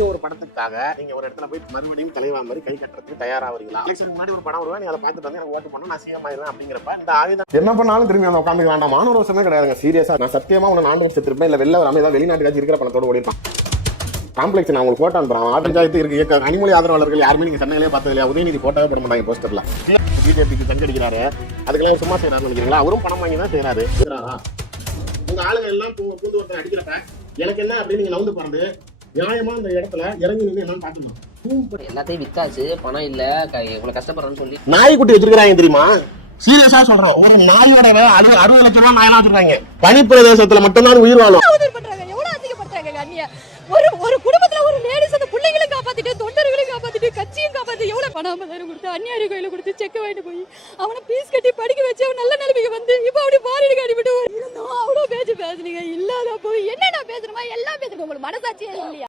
புதிய ஒரு படத்துக்காக நீங்க ஒரு இடத்துல போய் மறுபடியும் தலைவா மாதிரி கை கட்டுறதுக்கு தயாராகிறீங்களா? எலெக்ஷனுக்கு முன்னாடி ஒரு படம் வருவேன், நீ அதை பார்த்துட்டு வந்து எனக்கு ஓட்டு பண்ணா நான் சிஎம் ஆயிருவேன் அப்படிங்கிறப்ப இந்த ஆயுதம் என்ன பண்ணாலும் திரும்பி அந்த உட்காந்து வேண்டாம். மாணவர் வருஷமே கிடையாதுங்க. சீரியஸா நான் சத்தியமா உன்னை நான்கு செத்துருப்பேன், இல்ல வெளில வராம ஏதாவது வெளிநாட்டுக்காச்சும் இருக்கிற பணத்தோடு ஓடிப்பான். காம்ப்ளெக்ஸ் நான் உங்களுக்கு போட்டோ அனுப்புறேன். ஆட்டஞ்சாயத்து இருக்கு கனிமொழி ஆதரவாளர்கள் யாருமே நீங்க சென்னையிலே பார்த்தது இல்லையா? உதயநிதி போட்டோவே போட மாட்டாங்க போஸ்டர்ல. பிஜேபிக்கு தங்கடிக்கிறாரு, அதுக்கெல்லாம் சும்மா செய்யறாரு நினைக்கிறீங்களா? அவரும் பணம் வாங்கி தான் செய்யறாரு. உங்க ஆளுங்க எல்லாம் பூந்து ஒருத்தர் அடிக்கிறப்ப எனக்கு என்ன அப்படின்னு நீங்க நவுந்து பாருங்க. நியாயமா இந்த இடத்துல இறங்கி நின்று என்னன்னு பாத்துக்கணும். எல்லாத்தையும் வித்தாச்சு, பணம் இல்ல, இவ்வளவு கஷ்டப்படுறேன்னு சொல்லி நாய்க்குட்டி வச்சிருக்காங்க தெரியுமா? சீரியஸா சொல்றோம், ஒரு நாயோட 60 லட்சம் ரூபாய் நாயெல்லாம் வச்சிருக்காங்க. பனி பிரதேசத்துல மட்டும்தான் உயிர் வாழும். ஒரு குடும்பத்துல ஒரு லேடிஸ் அந்த பிள்ளைகளையும் காப்பாத்திட்டு தொண்டர்களையும் காப்பாத்திட்டு கட்சியும் காப்பாத்தி எவ்வளவு பணம் 50,000 கொடுத்து அந்நியாரி கோயில கொடுத்து செக் வாங்கிட்டு போய் அவனை பீஸ் கட்டி படிக்க வச்சு அவன் நல்ல நிலைமைக்கு வந்து இப்ப அப்படி மாறிடுக்கு அடிபட்டு அவ்வளவு பேச்சு பேசுனீங்க. இல்லாத போய் என்னென்ன பேசுறமா எல்லாம் பேசுறோம். உங்களுக்கு மனசாட்சியே இல்லையா?